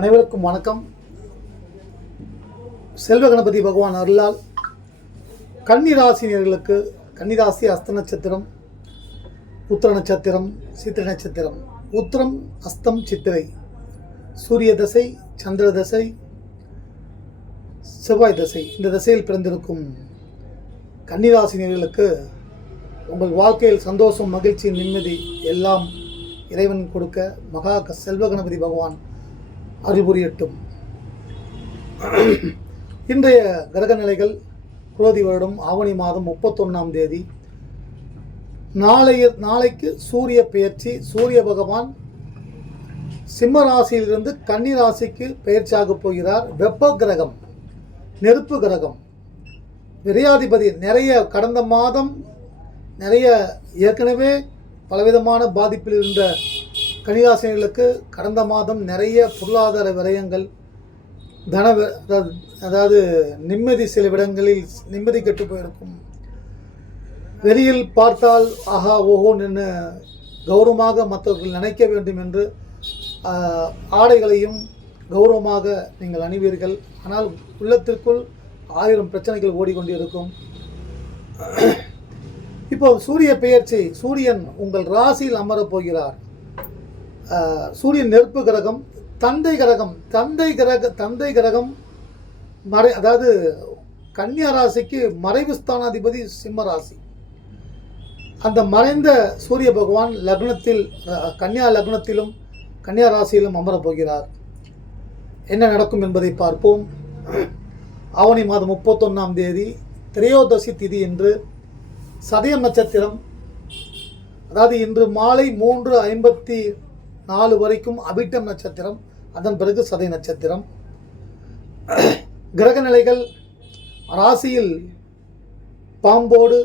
அனைவருக்கும் வணக்கம். செல்வ கணபதி பகவான் அருளால் கன்னிராசினியர்களுக்கு கன்னிராசி அஸ்த நட்சத்திரம் உத்திர நட்சத்திரம் சித்திரை நட்சத்திரம். உத்திரம் அஸ்தம் சித்திரை. சூரிய தசை சந்திர தசை செவ்வாய் தசை. இந்த திசையில் பிறந்திருக்கும் கன்னிராசினியர்களுக்கு உங்கள் வாழ்க்கையில் சந்தோஷம் மகிழ்ச்சி நிம்மதி எல்லாம் இறைவன் கொடுக்க மகா க- செல்வ கணபதி பகவான் அறிவுரியட்டும். இன்றைய கிரக நிலைகள் குரோதி வருடம் ஆவணி மாதம் முப்பத்தொன்னாம் தேதி. நாளைய நாளைக்கு சூரிய பெயர்ச்சி சூரிய பகவான் சிம்ம ராசியிலிருந்து கன்னி ராசிக்கு பெயர்ச்சியாக போகிறார். வெப்ப கிரகம் நெருப்பு கிரகம் விரையாதிபதி நிறைய கடந்த மாதம் நிறைய ஏற்கனவே பலவிதமான பாதிப்பில் இருந்த கன்னிராசினியர்களுக்கு கடந்த மாதம் நிறைய பொருளாதார விரயங்கள் தன அதாவது- நிம்மதி சில இடங்களில் நிம்மதி கெட்டு போயிருக்கும். வெளியில் பார்த்தால் ஆஹா ஓஹோ நின்று கௌரவமாக மற்றவர்கள் நினைக்க வேண்டும் என்று ஆடைகளையும் கௌரவமாக நீங்கள் அணிவீர்கள். ஆனால் உள்ளத்திற்குள் ஆயிரம் பிரச்சனைகள் ஓடிக்கொண்டிருக்கும். இப்போ சூரிய பெயர்ச்சி சூரியன் உங்கள் ராசியில் அமரப் போகிறார். சூரியன் நெருப்பு கிரகம் தந்தை கிரகம் தந்தை கிரக தந்தை கிரகம் மறை அதாவது கன்னியா ராசிக்கு மறைவு ஸ்தானாதிபதி சிம்ம ராசி. அந்த மறைந்த சூரிய பகவான் லக்னத்தில் கன்னியா லக்னத்திலும் கன்னியா ராசியிலும் அமரப் போகிறார். என்ன நடக்கும் என்பதை பார்ப்போம். ஆவணி மாதம் முப்பத்தொன்னாம் தேதி திரையோதசி திதி என்று சதயம் நட்சத்திரம் அதாவது இன்று மாலை மூன்று ஐம்பத்தி நாலு வரைக்கும் அபிட்டம் நட்சத்திரம் அதன் பிறகு சதை நட்சத்திரம். கிரக நிலைகள் ராசியில் பாம்போடு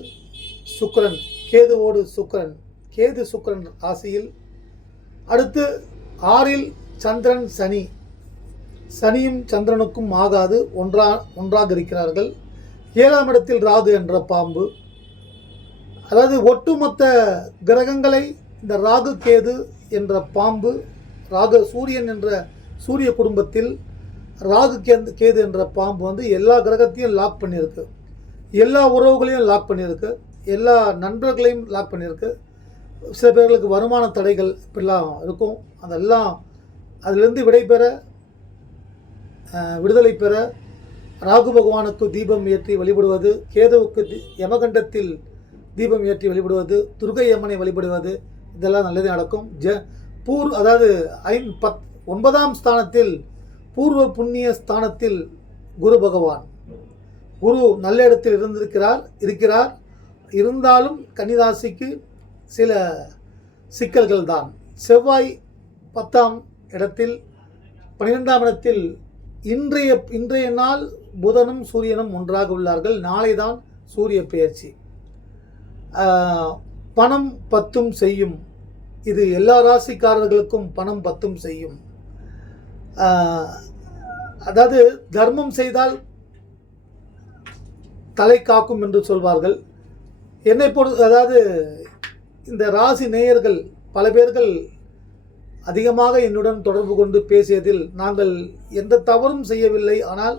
சுக்கிரன் கேதுவோடு சுக்கிரன் கேது சுக்கிரன் ராசியில். அடுத்து ஆறில் சந்திரன் சனி. சனியும் சந்திரனுக்கும் ஆகாது ஒன்றா ஒன்றாக இருக்கிறார்கள். ஏழாம் இடத்தில் ராகு என்ற பாம்பு. அதாவது ஒட்டுமொத்த கிரகங்களை இந்த ராகு கேது என்ற பாம்பு ராக சூரியன் என்ற சூரிய குடும்பத்தில் ராகு கேந்து கேது என்ற பாம்பு வந்து எல்லா கிரகத்தையும் லாக் பண்ணியிருக்கு. எல்லா உறவுகளையும் லாக் பண்ணியிருக்கு. எல்லா நண்பர்களையும் லாக் பண்ணியிருக்கு. சில பேர்களுக்கு வருமான தடைகள் இப்படிலாம் இருக்கும். அதெல்லாம் அதிலிருந்து விடைபெற விடுதலை பெற ராகு பகவானுக்கு தீபம் ஏற்றி வழிபடுவது கேதுவுக்கு தி- யமகண்டத்தில் தீபம் ஏற்றி வழிபடுவது துர்கை யமனை வழிபடுவது இதெல்லாம் நல்லதே நடக்கும். ஜ பூர் அதாவது ஐந்து பத் ஒன்பதாம் ஸ்தானத்தில் பூர்வ புண்ணிய ஸ்தானத்தில் குரு பகவான். குரு நல்ல இடத்தில் இருந்திருக்கிறார் இருக்கிறார். இருந்தாலும் கன்னிராசிக்கு சில சிக்கல்கள் தான் செவ்வாய் பத்தாம் இடத்தில் பன்னிரெண்டாம் இடத்தில் இன்றைய இன்றைய நாள் புதனும் சூரியனும் ஒன்றாக உள்ளார்கள். நாளை தான் சூரிய பெயர்ச்சி. பணம் பத்தும் செய்யும் இது எல்லா ராசிக்காரர்களுக்கும் பணம் பத்தும் செய்யும். அதாவது தர்மம் செய்தால் தலை காக்கும் என்று சொல்வார்கள். என்னை பொறுத்து அதாவது இந்த ராசி நேயர்கள் பல பேர்கள் அதிகமாக என்னுடன் தொடர்பு கொண்டு பேசியதில் நாங்கள் எந்த தவறும் செய்யவில்லை. ஆனால்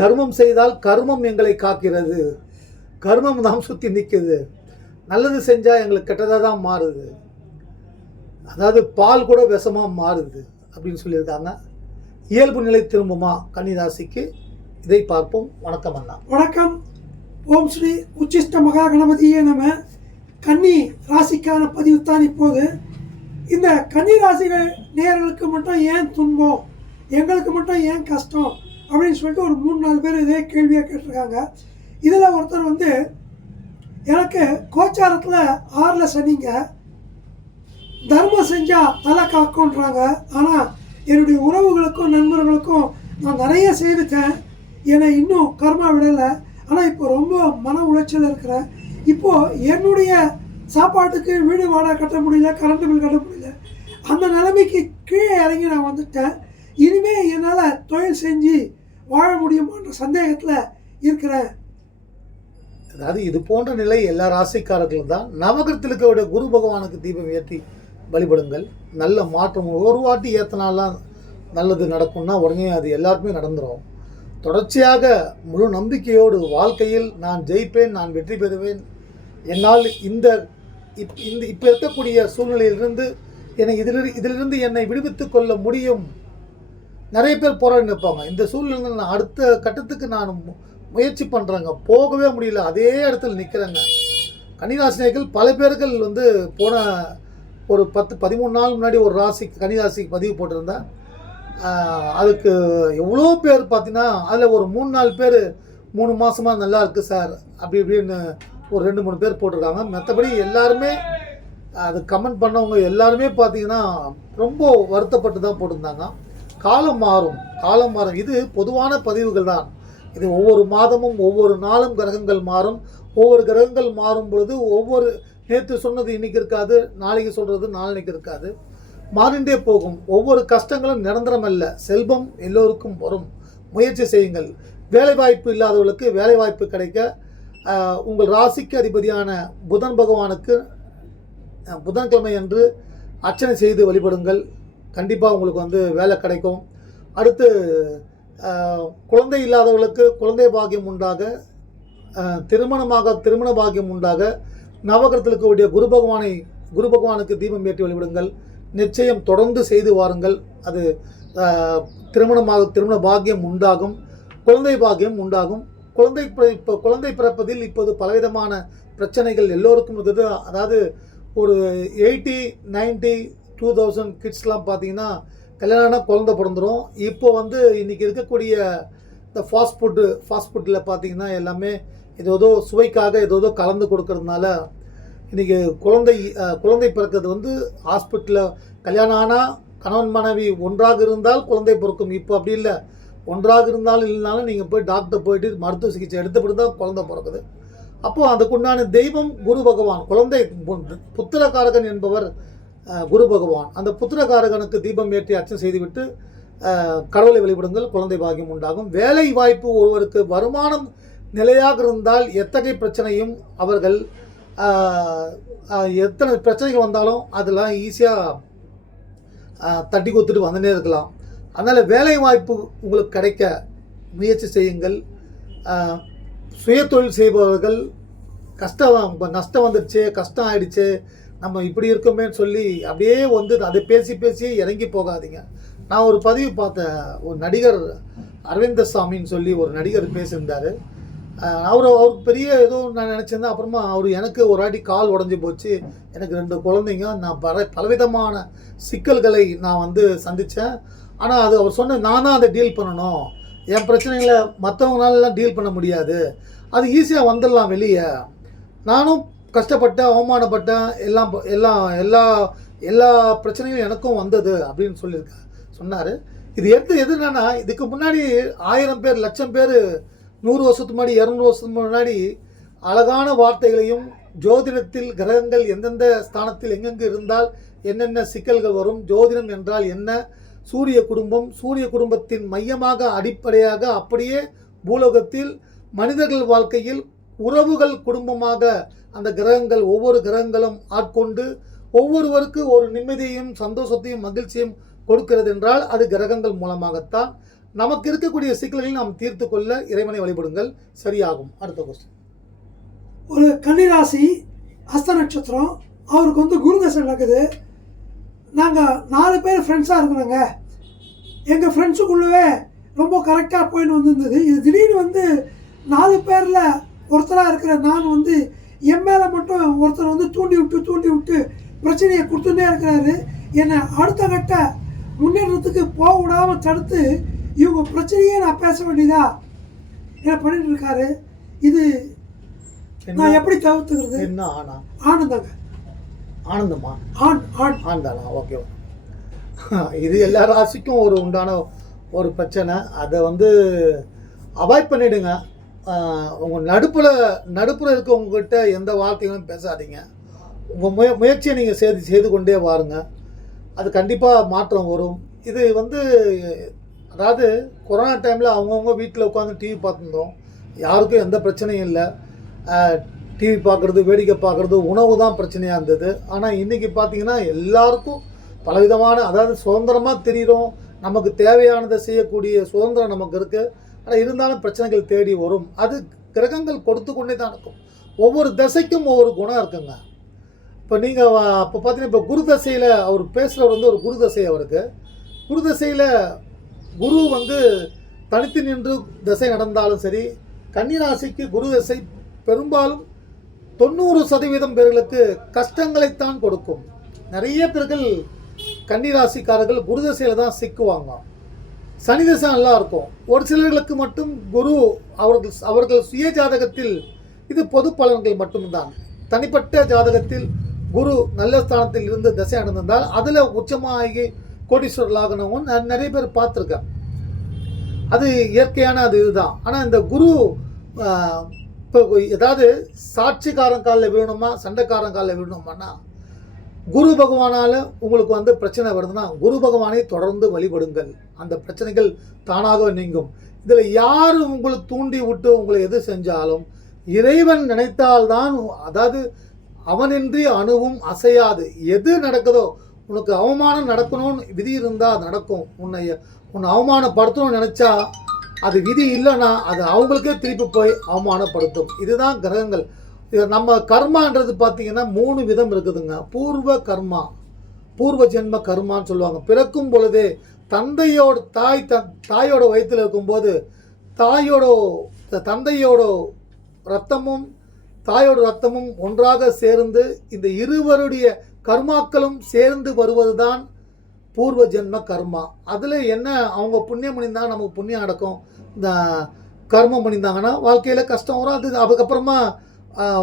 தர்மம் செய்தால் கர்மம் எங்களை காக்கிறது. கர்மம் தான் சுற்றி நிற்குது நல்லது செஞ்சால் எங்களுக்கு கெட்டதாக தான் மாறுது. அதாவது பால் கூட விஷமாக மாறுது அப்படின்னு சொல்லியிருக்காங்க. இயல்பு நிலை திரும்புமா? கன்னிராசிக்கு இதை பார்ப்போம். வணக்கம் அண்ணா. வணக்கம். ஓம் ஸ்ரீ உச்சிஷ்ட மகா கணபதியே நம்ம கன்னி ராசிக்கான பதிவு தான் இப்போது. இந்த கன்னி ராசிகள் நேர்களுக்கு மட்டும் ஏன் துன்பம்? எங்களுக்கு மட்டும் ஏன் கஷ்டம்? அப்படின்னு சொல்லிட்டு ஒரு மூணு நாலு பேர் இதே கேள்வியாக கேட்டிருக்காங்க. இதில் ஒருத்தர் வந்து எனக்கு கோச்சாரத்தில் ஆறில் சனிங்க. தர்மம் செஞ்சால் தலை காக்கும்ன்றாங்க. ஆனால் என்னுடைய உறவுகளுக்கும் நண்பர்களுக்கும் நான் நிறைய செய்துட்டேன். என்னை இன்னும் கர்மா விடலை. ஆனால் இப்போ ரொம்ப மன உளைச்சல் இருக்கிறேன். இப்போது என்னுடைய சாப்பாட்டுக்கு வீடு வாடகை கட்ட முடியல கரண்ட் பில் கட்ட முடியல. அந்த நிலைமைக்கு கீழே இறங்கி நான் வந்துட்டேன். இனிமேல் என்னால் தொழில் செஞ்சு வாழ முடியுமான்ற சந்தேகத்தில் இருக்கிறேன். அதாவது இது போன்ற நிலை எல்லா ராசிக்காரர்களும் தான். நவகிரகத்திலுக்கு குரு பகவானுக்கு தீபம் ஏற்றி வழிபடுங்கள். நல்ல மாற்றம். ஒரு வாட்டி ஏற்றினாலாம் நல்லது நடக்கும்னா உடனே அது எல்லாருக்குமே நடந்துடும் தொடர்ச்சியாக முழு நம்பிக்கையோடு வாழ்க்கையில் நான் ஜெயிப்பேன் நான் வெற்றி பெறுவேன். என்னால் இந்த இப் இந்த இப்போ இருக்கக்கூடிய சூழ்நிலையிலிருந்து என்னை இதில் இதிலிருந்து என்னை விடுவித்து கொள்ள முடியும். நிறைய பேர் போராடி நிற்பாங்க இந்த சூழ்நிலை நான் அடுத்த கட்டத்துக்கு நான் மு- முயற்சி பண்ணுறேங்க போகவே முடியல. அதே இடத்துல நிற்கிறேங்க கன்னிராசினியர்கள் பல பேர்கள் வந்து போன ஒரு பத்து பதிமூணு நாள் முன்னாடி ஒரு ராசி கன்னிராசிக்கு பதிவு போட்டிருந்தேன் அதுக்கு எவ்வளோ பேர் பார்த்தீங்கன்னா அதில் ஒரு மூணு நாலு பேர் மூணு மாதமாக நல்லா இருக்குது சார் அப்படி இப்படின்னு ஒரு ரெண்டு மூணு பேர் போட்டிருக்காங்க. மற்றபடி எல்லாருமே அது கமெண்ட் பண்ணவங்க எல்லாருமே பார்த்தீங்கன்னா ரொம்ப வருத்தப்பட்டு தான் போட்டிருந்தாங்க. காலம் மாறும் காலம் மாறும். இது பொதுவான பதிவுகள் தான். இது ஒவ்வொரு மாதமும் ஒவ்வொரு நாளும் கிரகங்கள் மாறும். ஒவ்வொரு கிரகங்கள் மாறும் பொழுது ஒவ்வொரு நேற்று சொன்னது இன்னைக்கு இருக்காது நாளைக்கு சொல்கிறது நாளைக்கு இருக்காது. மாறிண்டே போகும். ஒவ்வொரு கஷ்டங்களும் நிரந்தரம் அல்ல. செல்வம் எல்லோருக்கும் வரும். முயற்சி செய்யுங்கள். வேலைவாய்ப்பு இல்லாதவர்களுக்கு வேலைவாய்ப்பு கிடைக்க உங்கள் ராசிக்கு அதிபதியான புதன் பகவானுக்கு புதன்கிழமை அன்று அர்ச்சனை செய்து வழிபடுங்கள். கண்டிப்பாக உங்களுக்கு வந்து வேலை கிடைக்கும். அடுத்து குழந்தை இல்லாதவர்களுக்கு குழந்தை பாகியம் உண்டாக திருமணமாக திருமண பாகியம் உண்டாக நவகிரகத்தில் இருக்கக்கூடிய குரு பகவானை குரு பகவானுக்கு தீபம் ஏற்றி வழிபடுங்கள். நிச்சயம் தொடர்ந்து செய்து வாருங்கள். அது திருமணமாக திருமண பாக்கியம் உண்டாகும். குழந்தை பாக்கியம் உண்டாகும். குழந்தை பிற- இப்போ குழந்தை பிறப்பதில் இப்போது பலவிதமான பிரச்சனைகள் எல்லோருக்கும் இருக்குது அதாவது ஒரு எயிட்டி நைன்ட்டி டூ தௌசண்ட் கிட்ஸ்லாம் பார்த்தீங்கன்னா கல்யாணம்னா குழந்தை பிறந்துடும் இப்போ வந்து இன்றைக்கி இருக்கக்கூடிய இந்த ஃபாஸ்ட் ஃபுட்டு ஃபாஸ்ட் ஃபுட்டில் பார்த்தீங்கன்னா எல்லாமே ஏதோ சுவைக்காக ஏதோ ஏதோ கலந்து கொடுக்கறதுனால இன்றைக்கி குழந்தை குழந்தை பிறக்கிறது வந்து ஹாஸ்பிட்டலில் கல்யாணம் ஆனால் கணவன் மனைவி ஒன்றாக இருந்தால் குழந்தை பிறக்கும். இப்போ அப்படி இல்லை. ஒன்றாக இருந்தாலும் இல்லைனாலும் நீங்கள் போய் டாக்டர் போயிட்டு மருத்துவ சிகிச்சை எடுத்தபடி தான் குழந்தை பிறக்குது. அப்போது அதுக்குண்டான தெய்வம் குரு பகவான். குழந்தை புத்திரகாரகன் என்பவர் குரு பகவான். அந்த புத்திரகாரகனுக்கு தீபம் ஏற்றி அர்ச்சனை செய்துவிட்டு கடவுளை வழிபடுங்கள் குழந்தை பாகியம் உண்டாகும். வேலை வாய்ப்பு ஒருவருக்கு வருமானம் நிலையாக இருந்தால் எத்தகைய பிரச்சனையும் அவர்கள் எத்தனை பிரச்சனைகள் வந்தாலும் அதெல்லாம் ஈஸியாக தட்டி கொடுத்துட்டு வந்துட்டே இருக்கலாம். அதனால் வேலை வாய்ப்பு உங்களுக்கு கிடைக்க முயற்சி செய்யுங்கள். அஹ், சுயதொழில் செய்பவர்கள் கஷ்டம் இப்போ நஷ்டம் வந்துடுச்சு கஷ்டம் ஆயிடுச்சு நம்ம இப்படி இருக்கோமேன்னு சொல்லி அப்படியே வந்து அதை பேசி பேசி இறங்கி போகாதீங்க. நான் ஒரு பதிவு பார்த்தேன். ஒரு நடிகர் அரவிந்த சாமின்னு சொல்லி ஒரு நடிகர் பேசியிருந்தார். அவர் அவருக்கு பெரிய ஏதோ நான் நினச்சிருந்தேன். அப்புறமா அவர் எனக்கு ஒரு வாட்டி கால் உடஞ்சி போச்சு. எனக்கு ரெண்டு குழந்தைங்க நான் பல பலவிதமான சிக்கல்களை நான் வந்து சந்தித்தேன் ஆனால் அது அவர் சொன்ன நான் தான் அதை டீல் பண்ணணும். என் பிரச்சனைகளை மற்றவங்களாலலாம் டீல் பண்ண முடியாது. அது ஈஸியாக வந்துடலாம் வெளியே. நானும் கஷ்டப்பட்டேன் அவமானப்பட்டேன். எல்லாம் ப- எல்லாம் எல்லா எல்லா பிரச்சனையும் எனக்கும் வந்தது அப்படின்னு சொல்லியிருக்க சொன்னார். இது எடுத்து எது இதுக்கு முன்னாடி ஆயிரம் பேர் லட்சம் பேர் நூறு வருஷத்துக்கு முன்னாடி இரநூறு வருஷத்துக்கு முன்னாடி அழகான வார்த்தைகளையும் ஜோதிடத்தில் கிரகங்கள் எந்தெந்த ஸ்தானத்தில் எங்கெங்கு இருந்தால் என்னென்ன சிக்கல்கள் வரும் ஜோதிடம் என்றால் என்ன சூரிய குடும்பம் சூரிய குடும்பத்தின் மையமாக அடிப்படையாக அப்படியே பூலோகத்தில் மனிதர்கள் வாழ்க்கையில் உறவுகள் குடும்பமாக அந்த கிரகங்கள் ஒவ்வொரு கிரகங்களும் ஆட்கொண்டு ஒவ்வொருவருக்கு ஒரு நிம்மதியையும் சந்தோஷத்தையும் மகிழ்ச்சியும் கொடுக்கிறது என்றால் அது கிரகங்கள் மூலமாகத்தான். நமக்கு இருக்கக்கூடிய சிக்கல்களை நாம் தீர்த்து கொள்ள இறைவனை வழிபடுங்கள். சரியாகும். அடுத்த கொஸ்டின் ஒரு கன்னிராசி அஸ்த நட்சத்திரம் அவருக்கு வந்து குரு தசை நடக்குது. நாங்கள் நாலு பேர் ஃப்ரெண்ட்ஸாக இருக்கிறோங்க. எங்கள் ஃப்ரெண்ட்ஸுக்குள்ளவே ரொம்ப கரெக்டாக போயின்னு வந்திருந்தது. இது திடீர்னு வந்து நாலு பேரில் ஒருத்தராக இருக்கிற நான் வந்து என் மேலே மட்டும் ஒருத்தர் வந்து தூண்டி விட்டு தூண்டி விட்டு பிரச்சனையை கொடுத்துட்டே இருக்கிறாரு. என்னை அடுத்த கட்ட முன்னேற்றத்துக்கு போக விடாமல் தடுத்து இவங்க பிரச்சனையே நான் பேச வேண்டியதா? என்ன பண்ணிட்டு இருக்காரு? இது நான் எப்படி தவிர்த்துக்கிறது? என்ன ஆனா? ஆனந்தாங்க. ஆனந்தமா? ஆண் ஆண் ஆண் தானா ஓகே. இது எல்லா ராசிக்கும் ஒரு உண்டான ஒரு பிரச்சனை. அதை வந்து அவாய்ட் பண்ணிடுங்க. ஆஹ் உங்க நடுப்புல நடுப்புற இருக்கவங்ககிட்ட எந்த வார்த்தைகளும் பேசாதீங்க. உங்கள் முய முயற்சியை நீங்கள் செய்து செய்து கொண்டே வாருங்க. அது கண்டிப்பாக மாற்றம் வரும். இது வந்து அதாவது கொரோனா டைமில் அவங்கவுங்க வீட்டில் உட்காந்து டிவி பார்த்துருந்தோம். யாருக்கும் எந்த பிரச்சனையும் இல்லை. டிவி பார்க்குறது வேடிக்கை பார்க்குறது உணவு தான் பிரச்சனையாக இருந்தது. ஆனால் இன்றைக்கி பார்த்தீங்கன்னா எல்லாருக்கும் பலவிதமான அதாவது சுதந்திரமாக தெரிகிறோம் நமக்கு தேவையானதை செய்யக்கூடிய சுதந்திரம் நமக்கு இருக்குது ஆனால் இருந்தாலும் பிரச்சனைகள் தேடி வரும். அது கிரகங்கள் கொடுத்து கொண்டே தான் இருக்கும் ஒவ்வொரு தசைக்கும் ஒவ்வொரு குணம் இருக்குங்க. இப்போ நீங்கள் அப்போ பார்த்தீங்கன்னா இப்போ குரு தசையில் அவர் பேசுகிறவர் வந்து ஒரு குரு தசை அவருக்கு. குரு தசையில் குரு வந்து தனித்து நின்று திசை நடந்தாலும் சரி கன்னிராசிக்கு குரு தசை பெரும்பாலும் தொண்ணூறு சதவீதம் பேர்களுக்கு கஷ்டங்களைத்தான் கொடுக்கும். நிறைய பேர்கள் கன்னிராசிக்காரர்கள் குரு தசையில் தான் சிக்குவாங்க. சனி திசை நல்லா இருக்கும். ஒரு சிலர்களுக்கு மட்டும் குரு அவர்கள் அவர்கள் சுய ஜாதகத்தில் இது பொது பலன்கள் மட்டும்தான். தனிப்பட்ட ஜாதகத்தில் குரு நல்ல ஸ்தானத்தில் இருந்து திசை அடைந்திருந்தால் அதில் உச்சமாகி கோடீஸ்வரர்களாகணும் நான் நிறைய பேர் பார்த்துருக்கேன் அது இயற்கையான அது இதுதான். ஆனால் இந்த குரு இப்போ ஏதாவது சாட்சிக்காரன் காலில் விழணுமா சண்டைக்காரன் காலில் விழணுமானா குரு பகவானால உங்களுக்கு வந்து பிரச்சனை வருதுன்னா குரு பகவானை தொடர்ந்து வழிபடுங்கள். அந்த பிரச்சனைகள் தானாக நீங்கும். இதில் யார் உங்களை தூண்டி விட்டு உங்களை எது செஞ்சாலும் இறைவன் நினைத்தால்தான் அதாவது அவனின்றி அணுவும் அசையாது. எது நடக்குதோ உனக்கு அவமானம் நடக்கணும்னு விதி இருந்தால் அது நடக்கும். உன்னை உன்னை அவமானப்படுத்தணும்னு நினச்சா அது விதி இல்லைன்னா அது அவங்களுக்கே திருப்பி போய் அவமானப்படுத்தும். இதுதான் கிரகங்கள். இது நம்ம கர்மான்றது பார்த்திங்கன்னா மூணு விதம் இருக்குதுங்க. பூர்வ கர்மா பூர்வ ஜென்ம கர்மான்னு சொல்லுவாங்க. பிறக்கும் பொழுதே தந்தையோட தாய் த தாயோட வயிற்றில் இருக்கும்போது தாயோட தந்தையோட ரத்தமும் தாயோட ரத்தமும் ஒன்றாக சேர்ந்து இந்த இருவருடைய கர்மாக்களும் சேர்ந்து வருவதுதான் பூர்வ ஜென்ம கர்மா. அதில் என்ன அவங்க புண்ணியம் பண்ணியிருந்தா நமக்கு புண்ணியம் நடக்கும். இந்த கர்மம் பண்ணியிருந்தாங்கன்னா வாழ்க்கையில் கஷ்டம் வரும். அது அதுக்கப்புறமா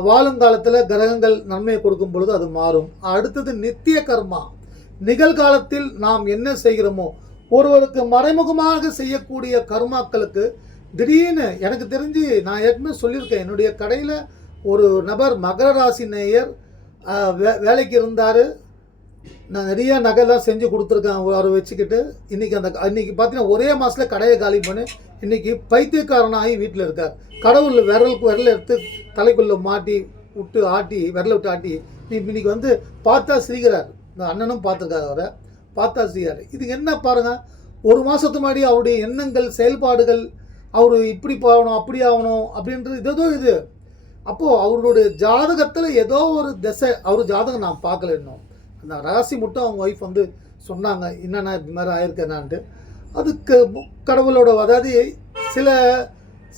வாழும் காலத்தில் கிரகங்கள் நன்மையை கொடுக்கும் பொழுது அது மாறும். அடுத்தது நித்திய கர்மா. நிகழ்காலத்தில் நாம் என்ன செய்கிறோமோ ஒருவருக்கு மறைமுகமாக செய்யக்கூடிய கர்மாக்களுக்கு திடீர்னு எனக்கு தெரிஞ்சு நான் ஏற்கனவே சொல்லியிருக்கேன் என்னுடைய கடையில் ஒரு நபர் மகர ராசி நேயர் வே வேலைக்கு இருந்தார். நான் நிறைய நகைலாம் செஞ்சு கொடுத்துருக்கேன் அவரை வச்சுக்கிட்டு. இன்றைக்கி அந்த இன்றைக்கி பார்த்தீங்கன்னா ஒரே மாதத்தில் கடையை காலி பண்ணி இன்றைக்கி பைத்தியக்காரனாகி வீட்டில் இருக்கார். கடவுள் விரலுக்கு விரல எடுத்து தலைக்குள்ளே மாட்டி விட்டு ஆட்டி விரலை விட்டு ஆட்டி நீ இன்னைக்கு வந்து பார்த்தா சிரிக்கிறார். இந்த அண்ணனும் பார்த்துருக்காரு அவரை. பார்த்தா சிரிக்கிறார். இது என்ன பாருங்கள் ஒரு மாதத்துக்கு முன்னாடி அவருடைய எண்ணங்கள் செயல்பாடுகள் அவர் இப்படி போகணும் அப்படி ஆகணும் அப்படின்றது இது ஏதோ இது. அப்போது அவருடைய ஜாதகத்தில் ஏதோ ஒரு திசை அவர் ஜாதகம் நான் பார்க்கல இன்னும். அந்த ராசி மட்டும் அவங்க ஒய்ஃப் வந்து சொன்னாங்க என்னென்ன இது மாதிரி ஆயிருக்கேனான்ட்டு. அதுக்கு கடவுளோட அதாவது சில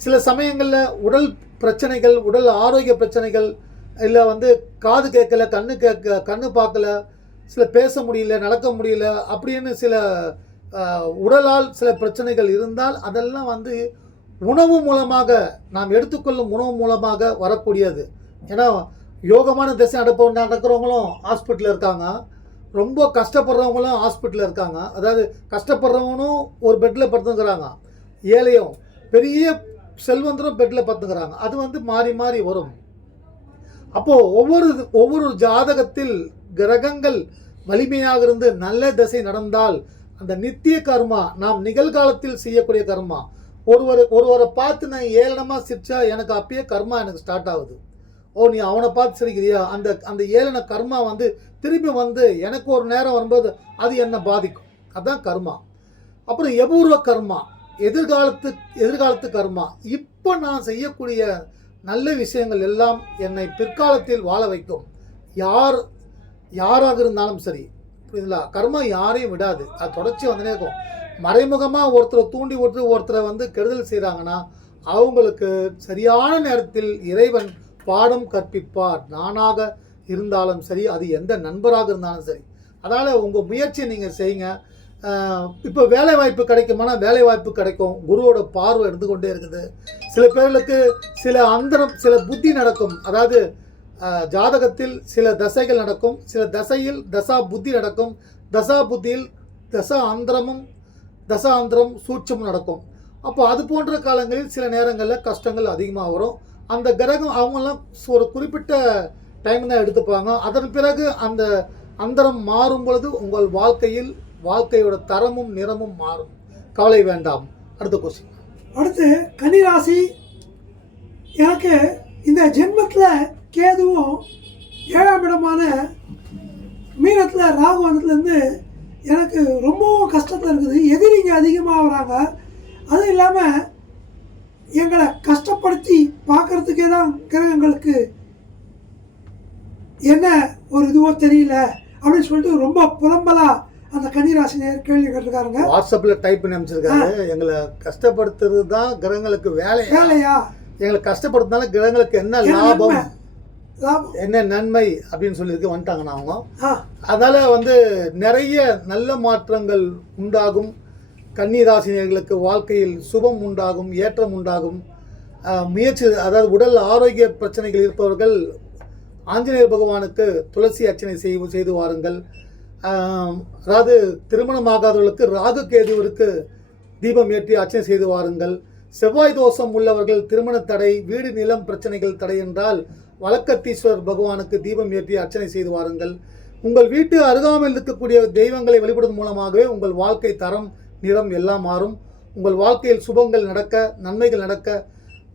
சில சமயங்களில் உடல் பிரச்சனைகள் உடல் ஆரோக்கிய பிரச்சனைகள் இல்லை வந்து காது கேட்கல கண்ணு கேட்க கண்ணு பார்க்கல சில பேச முடியல நடக்க முடியல அப்படின்னு சில உடலால் சில பிரச்சனைகள் இருந்தால் அதெல்லாம் வந்து உணவு மூலமாக நாம் எடுத்துக்கொள்ளும் உணவு மூலமாக வரக்கூடியது. ஏன்னா யோகமான திசை நடப்ப நடக்கிறவங்களும் ஹாஸ்பிட்டலில் இருக்காங்க. ரொம்ப கஷ்டப்படுறவங்களும் ஹாஸ்பிட்டலில் இருக்காங்க. அதாவது கஷ்டப்படுறவங்களும் ஒரு பெட்டில் படுத்துக்கிறாங்க ஏழையும் பெரிய செல்வந்தரும் பெட்டில் படுத்துக்கிறாங்க அது வந்து மாறி மாறி வரும். அப்போது ஒவ்வொரு ஒவ்வொரு ஜாதகத்தில் கிரகங்கள் வலிமையாக இருந்து நல்ல திசை நடந்தால் அந்த நித்திய கர்மா நாம் நிகழ்காலத்தில் செய்யக்கூடிய கர்மா ஒருவர் ஒருவரை பார்த்து நான் ஏளனமாக சிரிச்சா எனக்கு அப்பயே கர்மா எனக்கு ஸ்டார்ட் ஆகுது. ஓ நீ அவனை பார்த்து சிரிக்கிறியா? அந்த அந்த ஏளன கர்மா வந்து திரும்பி வந்து எனக்கு ஒரு நேரம் வரும்போது அது என்னை பாதிக்கும். அதுதான் கர்மா. அப்புறம் எபூர்வ கர்மா. எதிர்காலத்து எதிர்காலத்து கர்மா. இப்போ நான் செய்யக்கூடிய நல்ல விஷயங்கள் எல்லாம் என்னை பிற்காலத்தில் வாழ வைக்கும். யார் யாராக இருந்தாலும் சரி. புரியுதுங்களா? கர்மா யாரையும் விடாது. அது தொடர்ச்சி வந்துனே இருக்கும். மறைமுகமாக ஒருத்தரை தூண்டி விட்டு ஒருத்தரை வந்து கெடுதல் செய்கிறாங்கன்னா அவங்களுக்கு சரியான நேரத்தில் இறைவன் பாடம் கற்பிப்பார். நானாக இருந்தாலும் சரி அது எந்த நண்பராக இருந்தாலும் சரி. அதனால் உங்கள் முயற்சியை நீங்கள் செய்யுங்க. இப்போ வேலை வாய்ப்பு கிடைக்குமானா வேலை வாய்ப்பு கிடைக்கும். குருவோட பார்வை இருந்து கொண்டே இருக்குது. சில பேர்களுக்கு சில அந்தரம் சில புத்தி நடக்கும். அதாவது ஜாதகத்தில் சில தசைகள் நடக்கும். சில தசையில் தசா புத்தி நடக்கும். தசா புத்தியில் தசா அந்தரமும் தசா அந்தரம் சூட்சமும் நடக்கும். அப்போ அது போன்ற காலங்களில் சில நேரங்களில் கஷ்டங்கள் அதிகமாக வரும். அந்த கிரகம் அவங்கெல்லாம் ஒரு குறிப்பிட்ட டைம் தான் எடுத்துப்பாங்க. அதன் பிறகு அந்த அந்தரம் மாறும் பொழுது உங்கள் வாழ்க்கையில் வாழ்க்கையோட தரமும் நிறமும் மாறும். கவலை வேண்டாம். அடுத்த கொஸ்டின் அடுத்து கன்னிராசி எனக்கு இந்த ஜென்மத்தில் கேதுவும் ஏழாம் இடமான மீனத்தில் ராகு வந்ததுலேருந்து எனக்கு ரொம்பவும் கஷ்டத்தில் இருக்குது. எதிரிங்க அதிகமாக வராங்க. அதுவும் இல்லாமல் எங்களை கஷ்டப்படுத்தி பார்க்கறதுக்கே தான் கிரகங்களுக்கு என்ன ஒரு இதுவோ தெரியல அப்படின்னு சொல்லிட்டு ரொம்ப புலம்பலா அந்த கன்னிராசினியர் கேள்வி கேட்டிருக்காருங்க. வாட்ஸ்அப்ல டைப் பண்ணி அமைச்சிருக்காரு எங்களை கஷ்டப்படுத்துறது தான் கிரகங்களுக்கு வேலை வேலையா? எங்களை கஷ்டப்படுத்தினால கிரகங்களுக்கு என்ன? லாபம்? என்ன நன்மை அப்படின்னு சொல்லியிருக்கு வந்துட்டாங்கண்ணா அவங்க. அதனால வந்து நிறைய நல்ல மாற்றங்கள் உண்டாகும். கன்னிராசினியர்களுக்கு வாழ்க்கையில் சுபம் உண்டாகும் ஏற்றம் உண்டாகும். முயற்சி அதாவது உடல் ஆரோக்கிய பிரச்சனைகள் இருப்பவர்கள் ஆஞ்சநேயர் பகவானுக்கு துளசி அர்ச்சனை செய்து செய்து வாருங்கள். அதாவது திருமணமாகாதவர்களுக்கு ராகு கேதுவிற்கு தீபம் ஏற்றி அர்ச்சனை செய்து வாருங்கள். செவ்வாய் தோஷம் உள்ளவர்கள் திருமண தடை வீடு நிலம் பிரச்சனைகள் தடை என்றால் வழக்கத்தீஸ்வரர் பகவானுக்கு தீபம் ஏற்றி அர்ச்சனை செய்து வாருங்கள். உங்கள் வீட்டு அருகாமையில் இருக்கக்கூடிய தெய்வங்களை வழிபடுவதன் மூலமாகவே உங்கள் வாழ்க்கை தரம் நிறம் எல்லாம் மாறும். உங்கள் வாழ்க்கையில் சுபங்கள் நடக்க நன்மைகள் நடக்க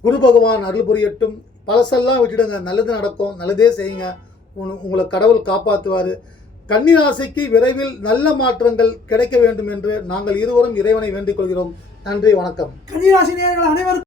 குரு பகவான் அருள் புரியட்டும். பழசெல்லாம் விட்டுடுங்க. நல்லது நடக்கும். நல்லதே செய்யுங்க. உங்க- உங்களை கடவுள் காப்பாற்றுவார். கன்னிராசிக்கு விரைவில் நல்ல மாற்றங்கள் கிடைக்க வேண்டும் என்று நாங்கள் இருவரும் இறைவனை வேண்டிக் கொள்கிறோம். நன்றி வணக்கம். கன்னிராசி நேர்கள் அனைவருக்கும்